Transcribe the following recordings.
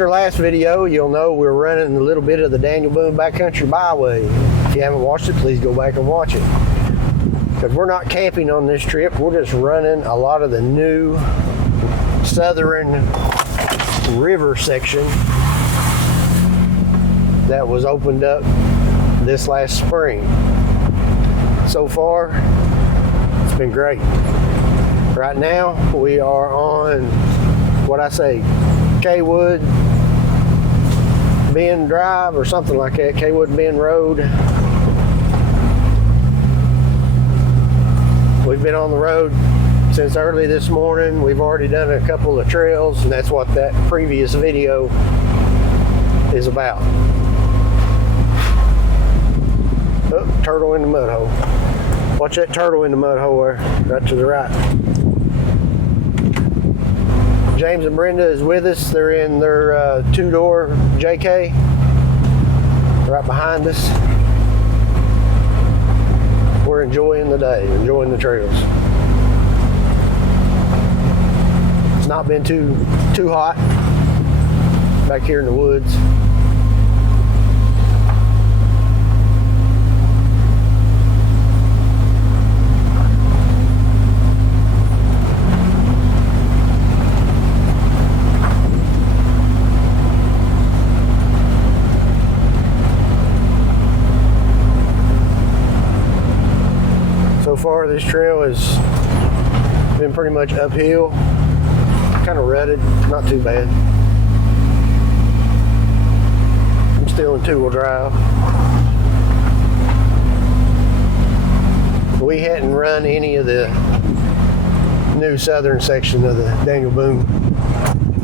watched our last video, you'll know we're running a little bit of the Daniel Boone Backcountry Byway. If you haven't watched it, please go back and watch it. Because we're not camping on this trip, we're just running a lot of the new southern river section that was opened up this last spring. So far, it's been great. Right now, we are on what I say, Cawood Bend Drive or something like that, Cawood Bend Road. We've been on the road since early this morning. We've already done a couple of trails, and that's what that previous video is about. Oh, turtle in the mud hole. Watch that turtle in the mud hole there, right to the right. James and Brenda is with us. They're in their two-door JK, right behind us. We're enjoying the day, enjoying the trails. It's not been too hot back here in the woods. So far, this trail has been pretty much uphill, kind of rutted, not too bad. I'm still in two-wheel drive. We hadn't run any of the new southern section of the Daniel Boone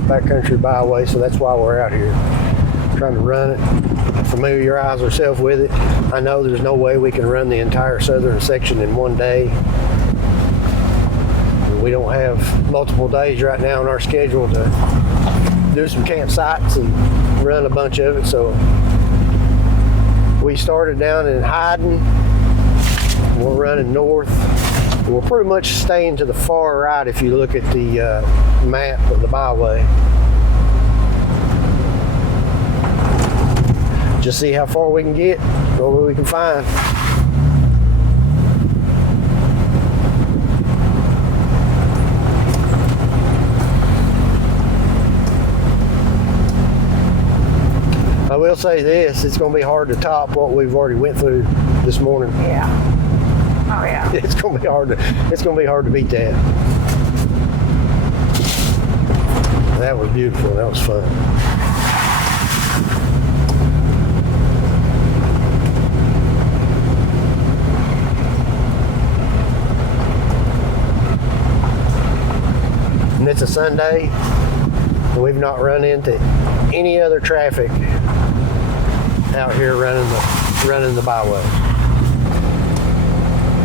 Backcountry Byway, so that's why we're out here, trying to run it, familiarize ourselves with it. I know there's no way we can run the entire southern section in one day. We don't have multiple days right now on our schedule to do some campsites and run a bunch of it, so we started down in Hyden. We're running north. We're pretty much staying to the far right if you look at the map of the byway. Just see how far we can get, what we can find. I will say this, it's going to be hard to top what we've already went through this morning. Yeah. Oh yeah. It's going to be hard to beat that. That was beautiful. That was fun. And it's a Sunday, and we've not run into any other traffic out here running the byway.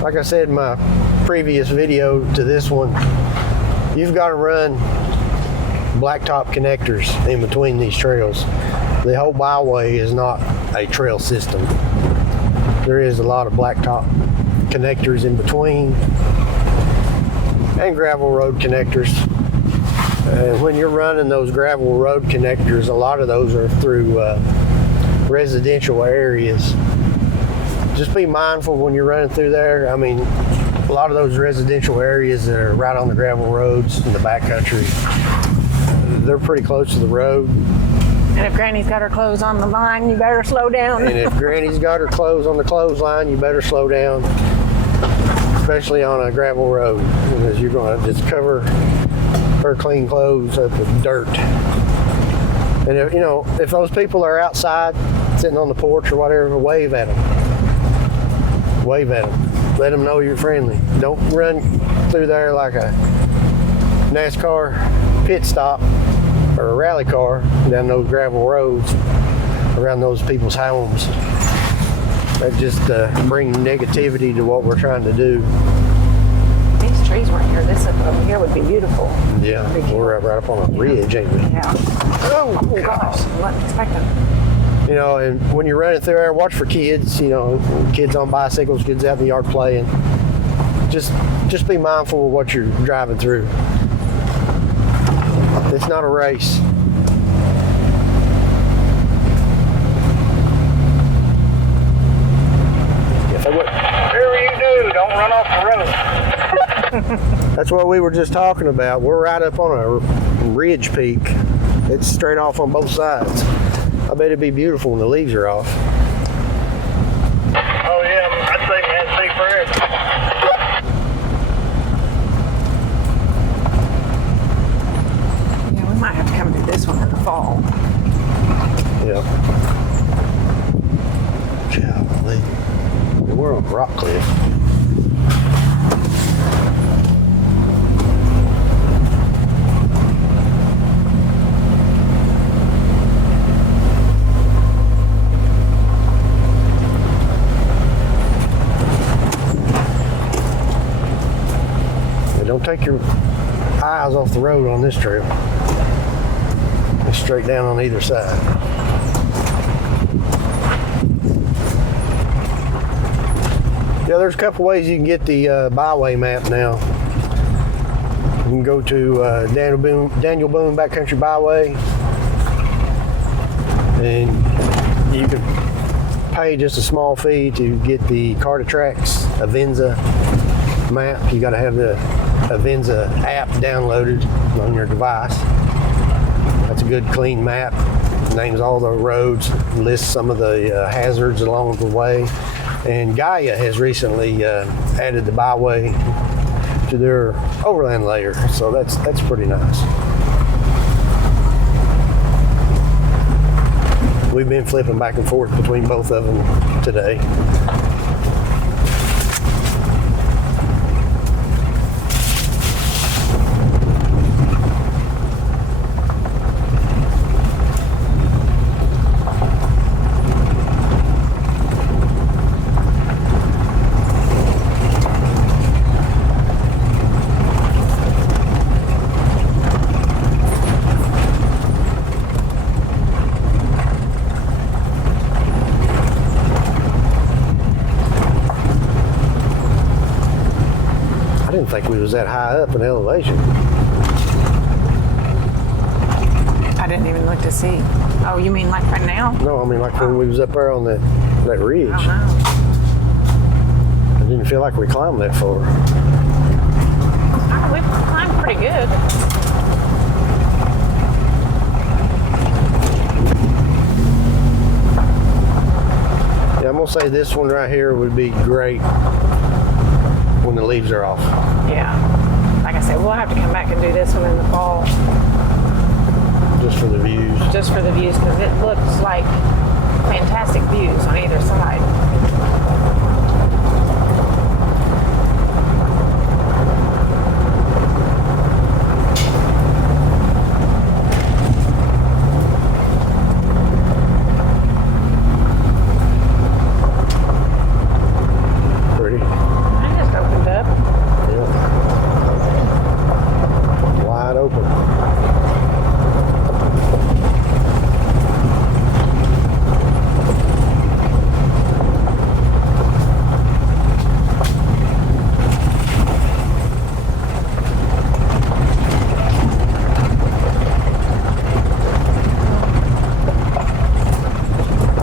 Like I said in my previous video to this one, you've got to run blacktop connectors in between these trails. The whole byway is not a trail system. There is a lot of blacktop connectors in between and gravel road connectors. When you're running those gravel road connectors, a lot of those are through residential areas. Just be mindful when you're running through there. I mean, a lot of those residential areas that are right on the gravel roads in the backcountry, they're pretty close to the road. And if Granny's got her clothes on the line, you better slow down. And if Granny's got her clothes on the clothesline, you better slow down, especially on a gravel road, because you're going to just cover her clean clothes up with dirt. And if those people are outside sitting on the porch or whatever, wave at them. Wave at them. Let them know you're friendly. Don't run through there like a NASCAR pit stop or a rally car down those gravel roads around those people's homes. That just brings negativity to what we're trying to do. These trees weren't here. This over here would be beautiful. Yeah, we're right up on a ridge, ain't we? Yeah. Oh gosh, I wasn't expecting. And when you're running through there, watch for kids, kids on bicycles, kids out in the yard playing. Just be mindful of what you're driving through. It's not a race. That's what we were just talking about. We're right up on a ridge peak. It's straight off on both sides. I bet it'd be beautiful when the leaves are off. Oh yeah, I'd say man, see forever. Yeah, we might have to come do this one in the fall. Yeah. Golly. We're on a rock cliff. Don't take your eyes off the road on this trail. It's straight down on either side. Yeah, there's a couple ways you can get the byway map now. You can go to Daniel Boone Backcountry Byway, and you can pay just a small fee to get the Cartatrax Avenza map. You got to have the Avenza app downloaded on your device. That's a good clean map. Names all the roads, lists some of the hazards along the way. And Gaia has recently added the byway to their overland layer, so that's pretty nice. We've been flipping back and forth between both of them today. I didn't think we was that high up in elevation. I didn't even look to see. Oh, you mean like right now? No, I mean like when we was up there on that ridge. I don't know. I didn't feel like we climbed that far. Oh, we've climbed pretty good. Yeah, I'm gonna say this one right here would be great when the leaves are off. Yeah. Like I said, we'll have to come back and do this one in the fall. Just for the views. Just for the views, because it looks like fantastic views on either side. Pretty. I just opened up. Yeah. Wide open.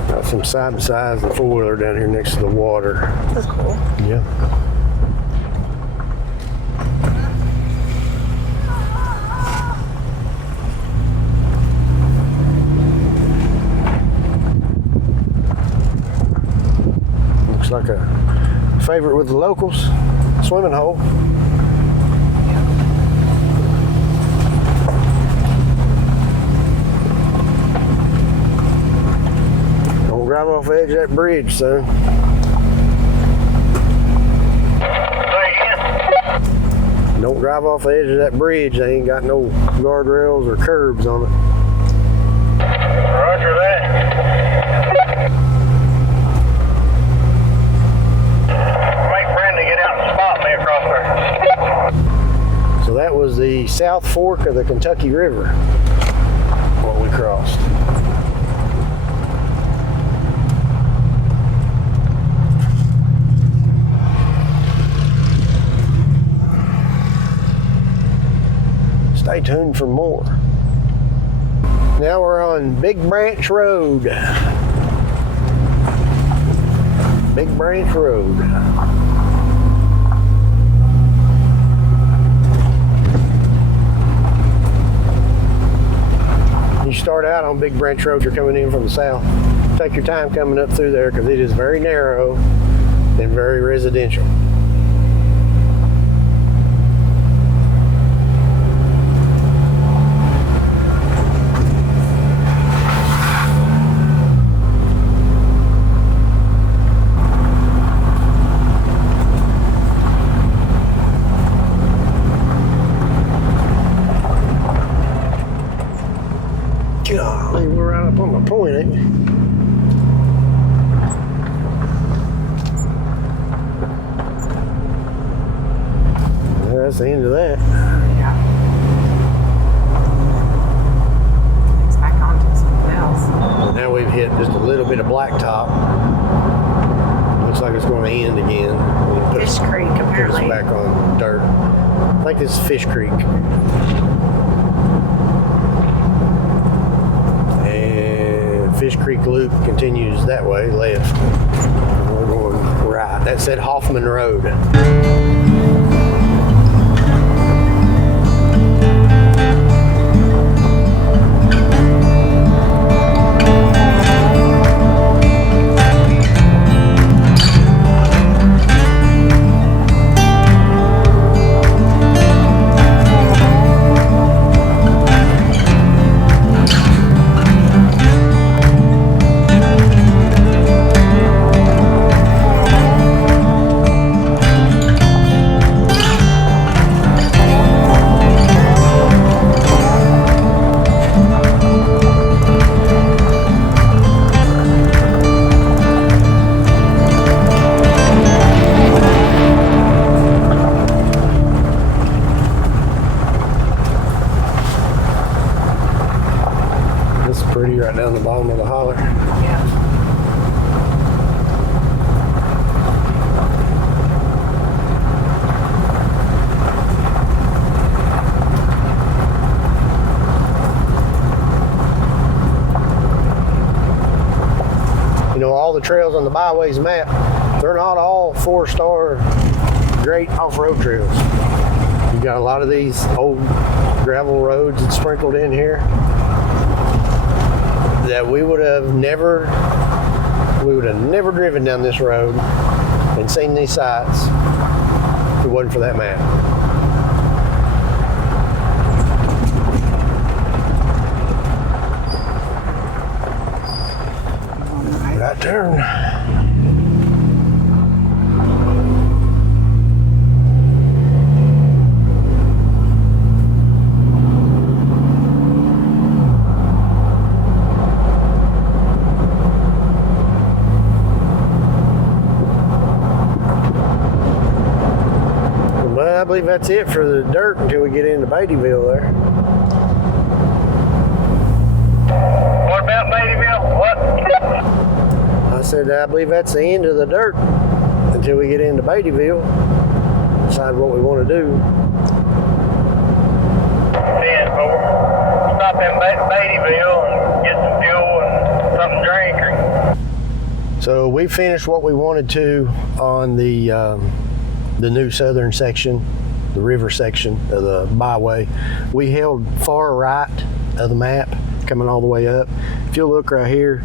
Got some side by sides and four-wheeler down here next to the water. That's cool. Yeah. Looks like a favorite with the locals, swimming hole. Don't drive off the edge of that bridge, son. Say again. Don't drive off the edge of that bridge. They ain't got no guardrails or curbs on it. Roger that. Make Brandon get out and spot me across there. So that was the South Fork of the Kentucky River, what we crossed. Stay tuned for more. Now we're on Big Branch Road. Big Branch Road. You start out on Big Branch Road, you're coming in from the south. Take your time coming up through there because it is very narrow and very residential. Golly, we're right up on my point, ain't we? Well, that's the end of that. Yeah. It's back onto something else. So now we've hit just a little bit of blacktop. Looks like it's going to end again. Fish Creek, Put us apparently. back on dirt. I think this is Fish Creek. And Fish Creek Loop continues that way, left. We're going right. That said Hoffman Road. Pretty right down the bottom of the holler. Yeah. You know, all the trails on the Byways map, they're not all 4-star great off-road trails. You got a lot of these old gravel roads that's sprinkled in here that we would have never driven down this road and seen these sights if it wasn't for that map. Right turn. I believe that's it for the dirt until we get into Beattyville there. What about Beattyville? What? I said I believe that's the end of the dirt until we get into Beattyville. Decide what we want to do. Then we'll stop in Beattyville and get some fuel and something to drink. So we finished what we wanted to on the new southern section, the river section of the byway. We held far right of the map, coming all the way up. If you look right here,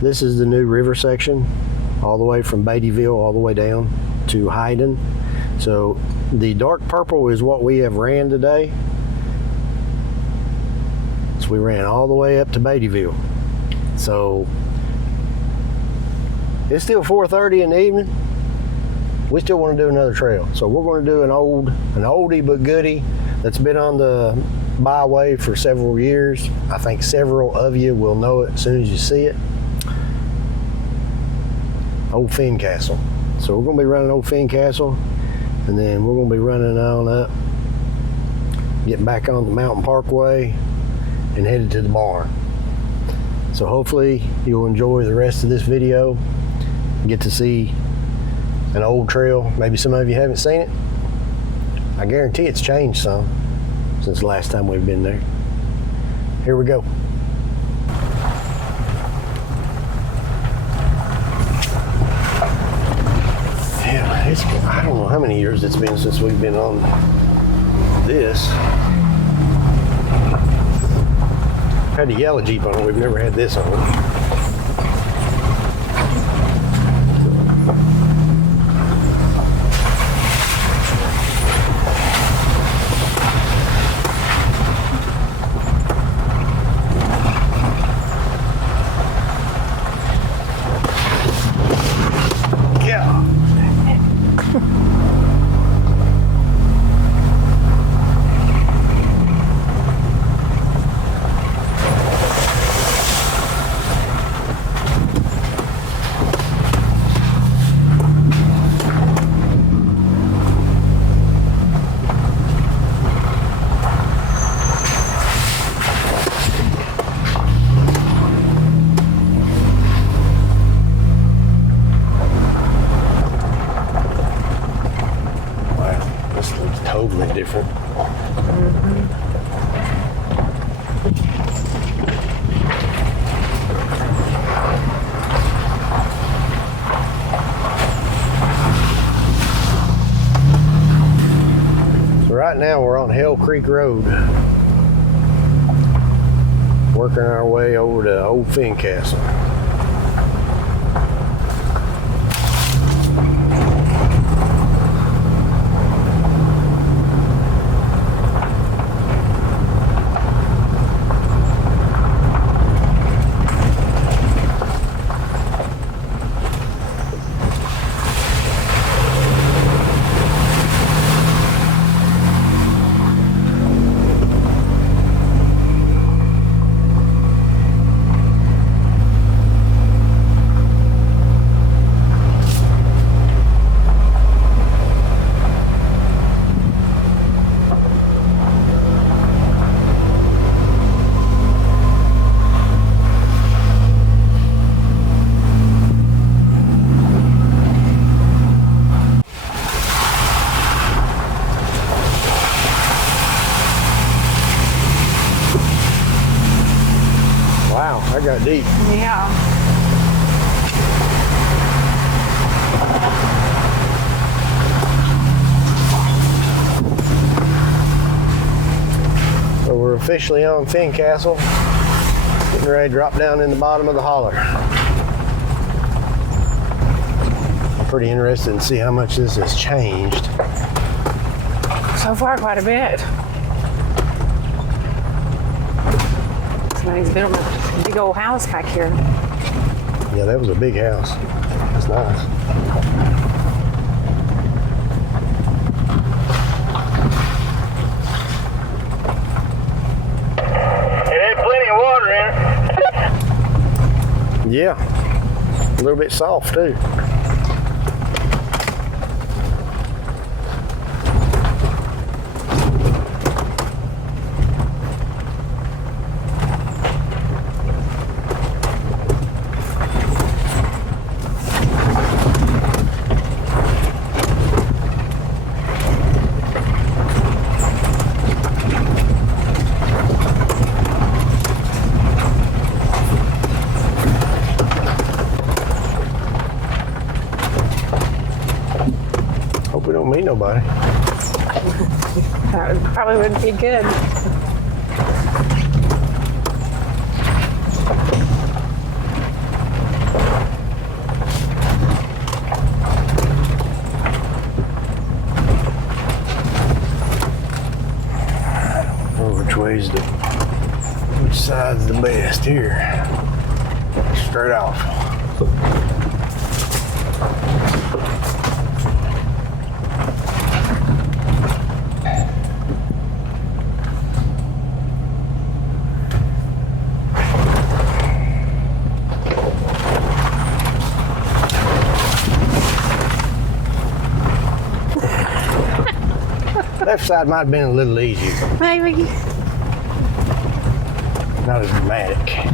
this is the new river section, all the way from Beattyville all the way down to Hayden. So the dark purple is what we have ran today. So we ran all the way up to Beattyville. So it's still 4:30 in the evening. We still want to do another trail. So we're going to do an oldie but goodie that's been on the byway for several years. I think several of you will know it as soon as you see it. Oldfincastle. So we're going to be running Oldfincastle, and then we're going to be running on up, getting back on the Mountain Parkway, and headed to the barn. So hopefully you'll enjoy the rest of this video, get to see an old trail. Maybe some of you haven't seen it. I guarantee it's changed some since the last time we've been there. Here we go. Yeah, I don't know how many years it's been since we've been on this. Had the yellow Jeep on it. We've never had this on it. Totally different. So right now we're on Hell Creek Road, working our way over to Oldfincastle. I got deep. Yeah. So we're officially on Fincastle, getting ready to drop down in the bottom of the holler. I'm pretty interested to see how much this has changed. So far, quite a bit. Somebody's built a big old house back here. Yeah, that was a big house. That's nice. It had plenty of water in it. Yeah, a little bit soft too. Hope we don't meet nobody. That probably wouldn't be good. Which side's the best here? Straight off. Left side might have been a little easier. Maybe. Not as dramatic.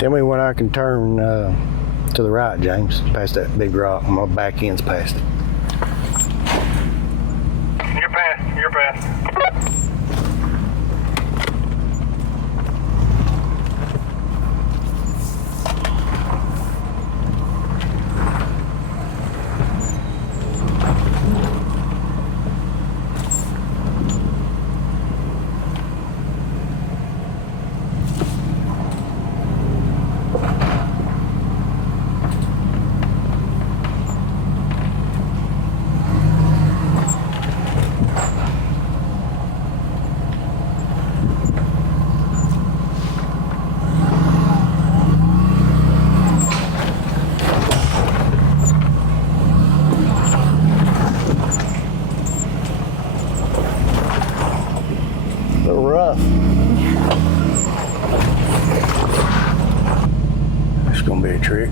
Tell me when I can turn to the right, James, past that big rock. My back end's past it. You're past. You're past. It's gonna be a trick.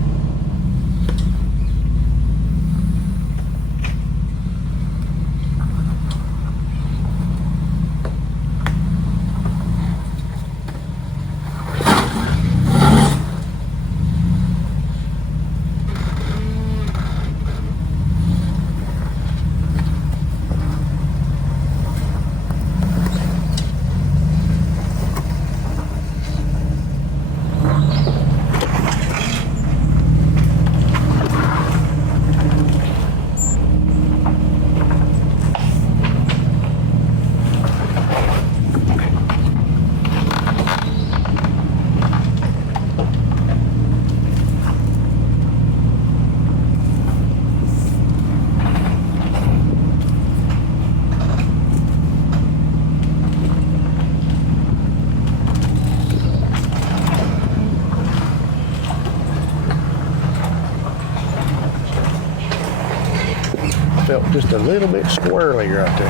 Felt just a little bit squirrely right there.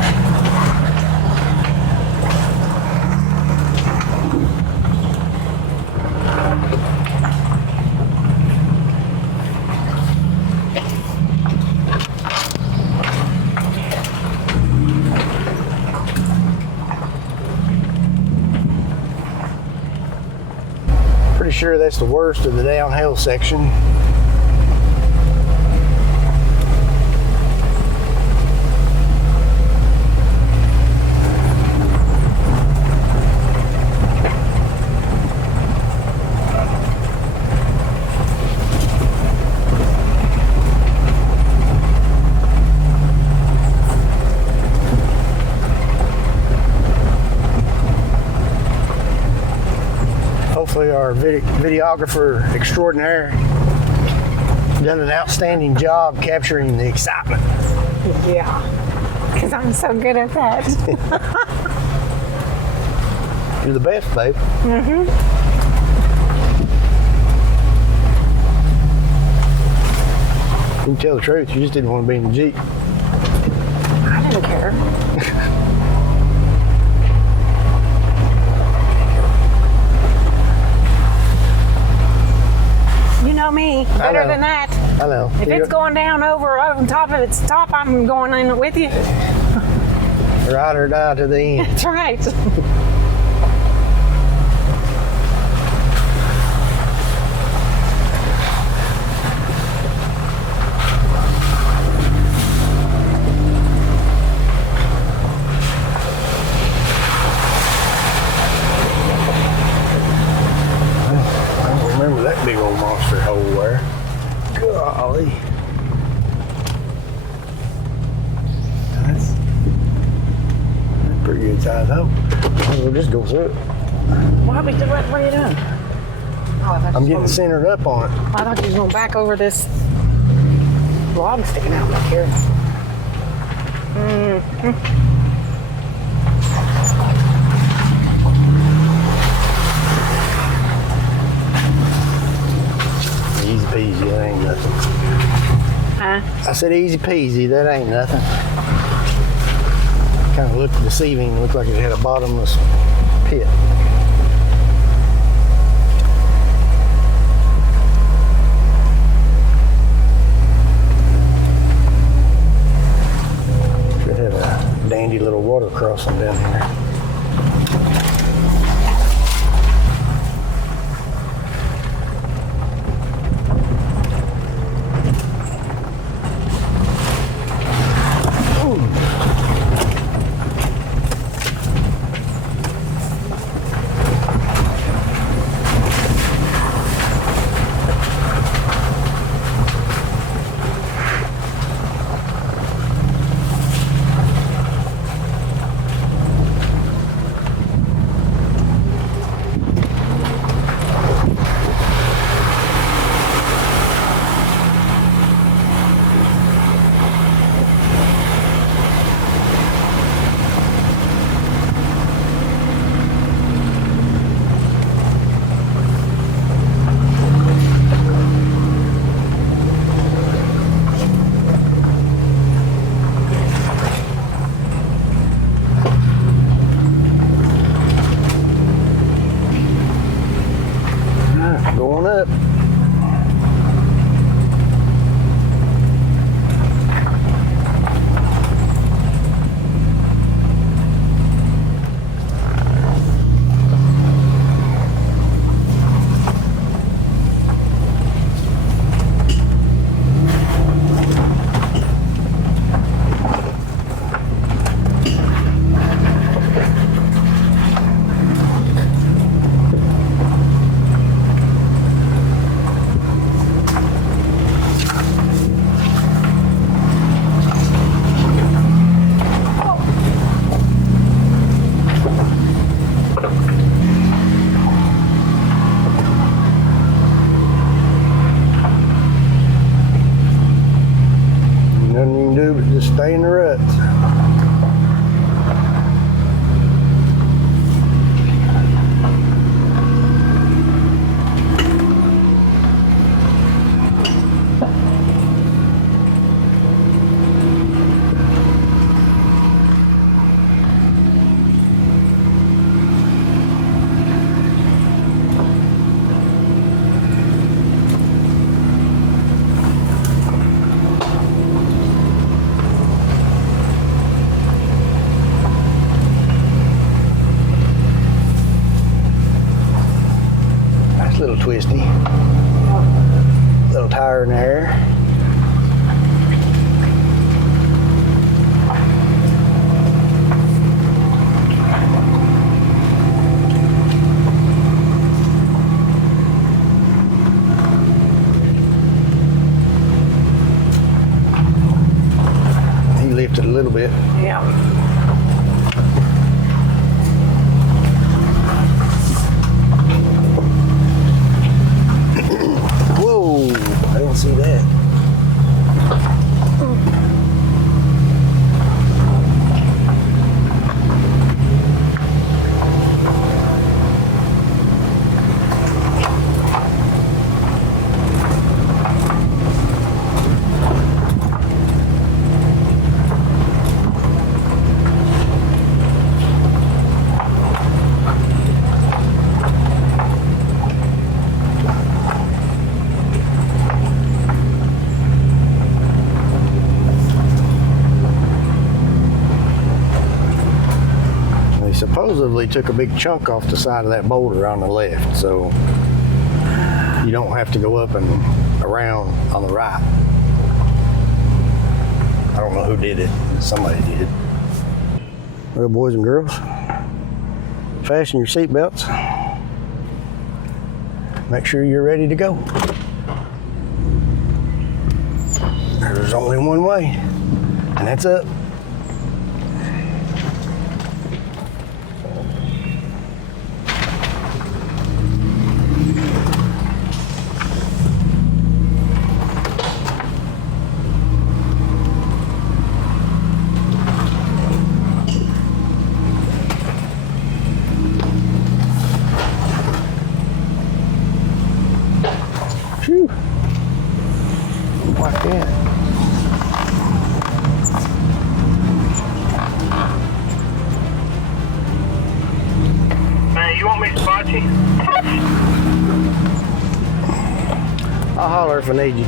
Pretty sure that's the worst of the downhill section. Hopefully our videographer extraordinaire done an outstanding job capturing the excitement. Yeah, because I'm so good at that. You're the best, babe. Mm-hmm. You can tell the truth, you just didn't want to be in the Jeep. I didn't care. You know me better than that. I know. If it's going down over top of its top, I'm going in with you. Ride or die to the end. That's right. That big old monster hole there. Golly. That's a pretty good size hole. We'll just go through it. What are you doing? Oh, I'm getting centered up on it. I thought you was going back over this log sticking out back here. Mm-hmm. Easy peasy, that ain't nothing. Huh? I said easy peasy, that ain't nothing. Kind of looked deceiving, looked like it had a bottomless pit. Should have a dandy little water crossing down here. do but just stay in the ruts. Little twisty, little tire in there. He lifted a little bit. Yeah. I don't see that. Supposedly took a big chunk off the side of that boulder on the left, so you don't have to go up and around on the right. I don't know who did it. Somebody did. Well, boys and girls, fasten your seatbelts. Make sure you're ready to go. There's only one way, and that's up. Phew. Like that. Man, you want me to spot you? I'll holler if I need you.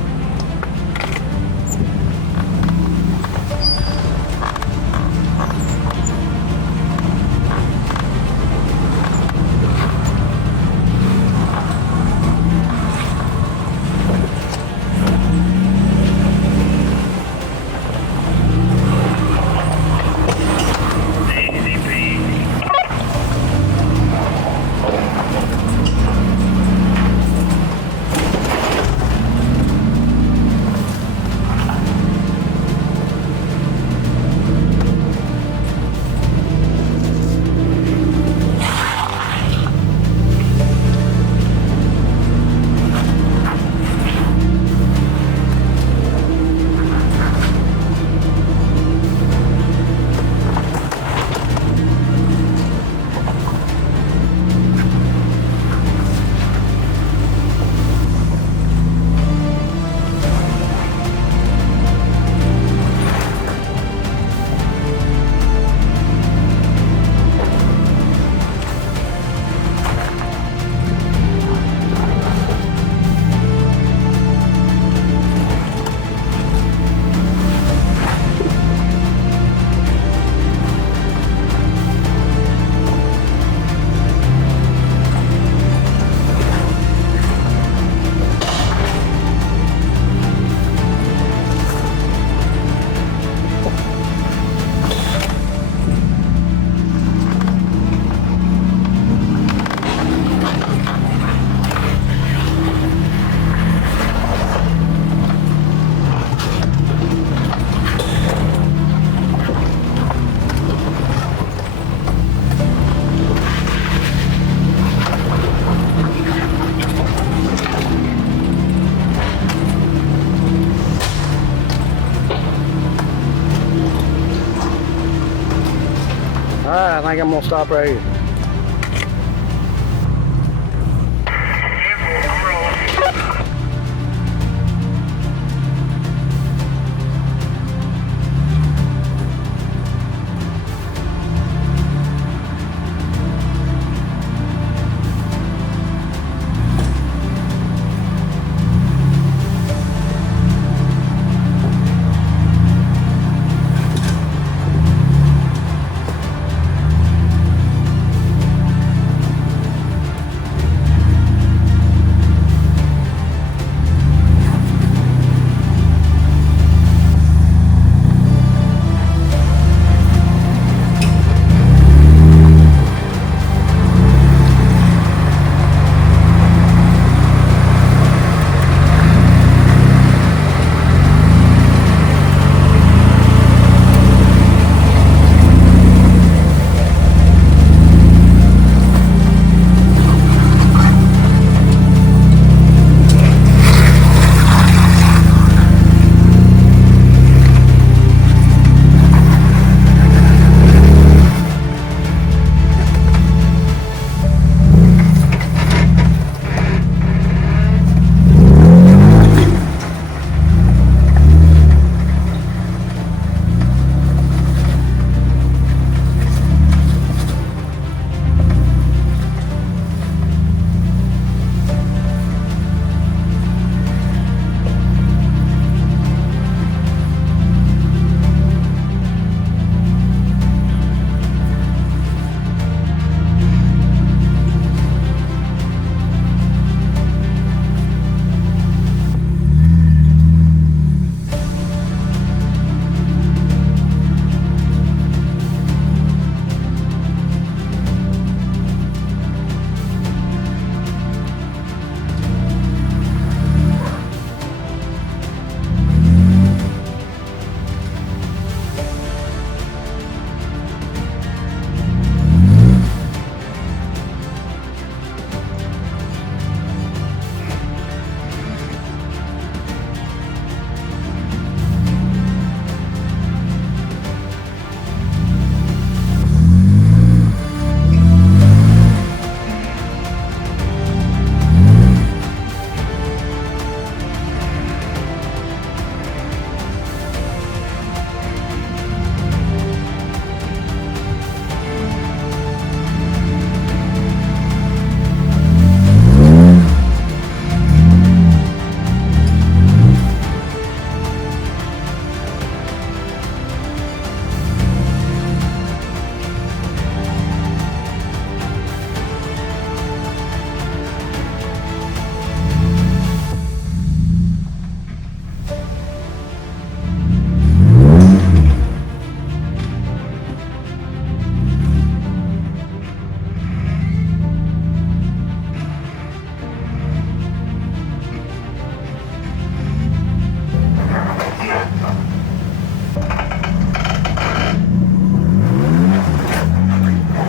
Alright, I think I'm gonna stop right here.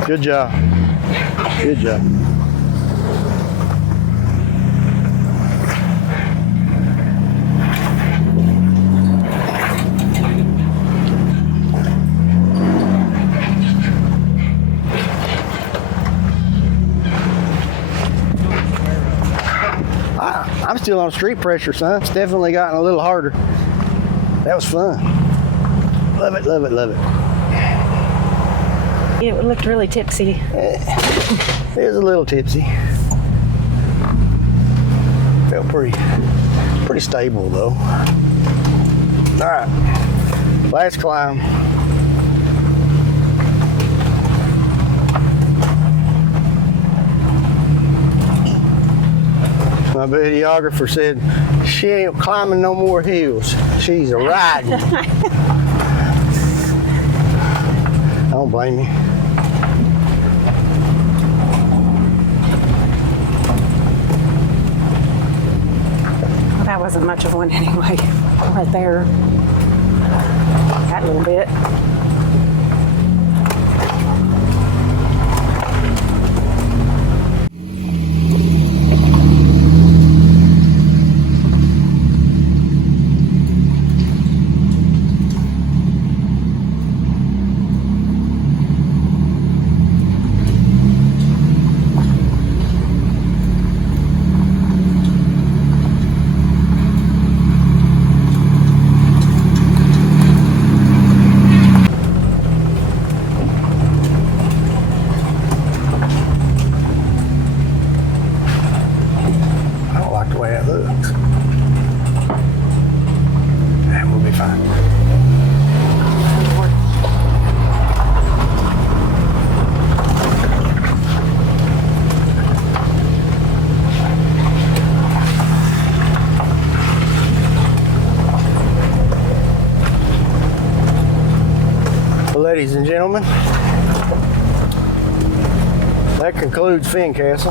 Good job. Good job. I'm still on street pressure, son. It's definitely gotten a little harder. That was fun. Love it, love it, love it. It looked really tipsy. It was a little tipsy. Felt pretty stable though. All right, last climb. My videographer said she ain't climbing no more hills. She's a riding. I don't blame you. Well, that wasn't much of one anyway. Right there. That little bit. ladies and gentlemen, that concludes Fincastle.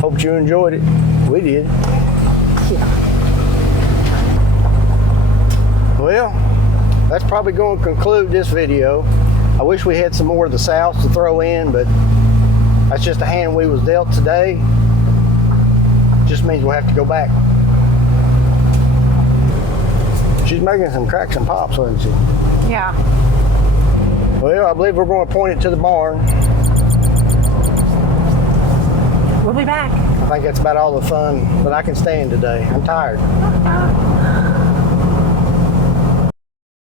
Hope you enjoyed it. We did. Well, that's probably going to conclude this video. I wish we had some more of the South to throw in, but that's just a hand we was dealt today. Just means we'll have to go back. She's making some cracks and pops, wasn't she? Yeah. Well, I believe we're going to point it to the barn. We'll be back. I think that's about all the fun that I can stand today. I'm tired.